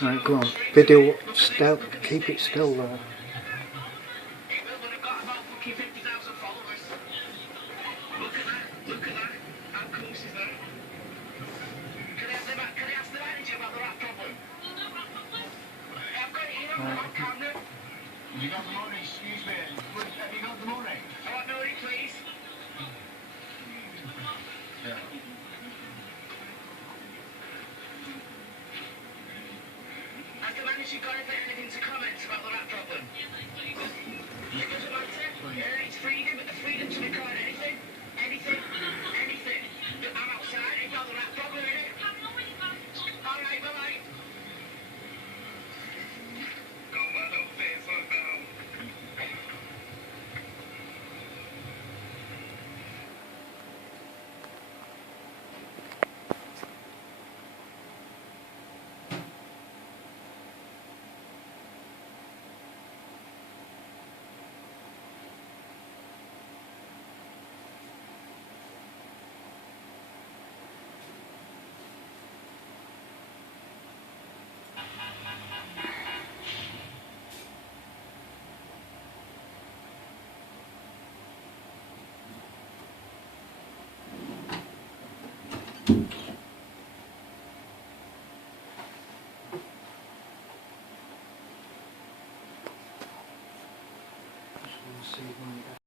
Right, go on. Video still. Keep it still there. Have you got the money? Excuse me. Have you got the money? I want money, please. Yeah. Has the manager got anything to comment about the rat problem? It doesn't matter. It's freedom to record anything.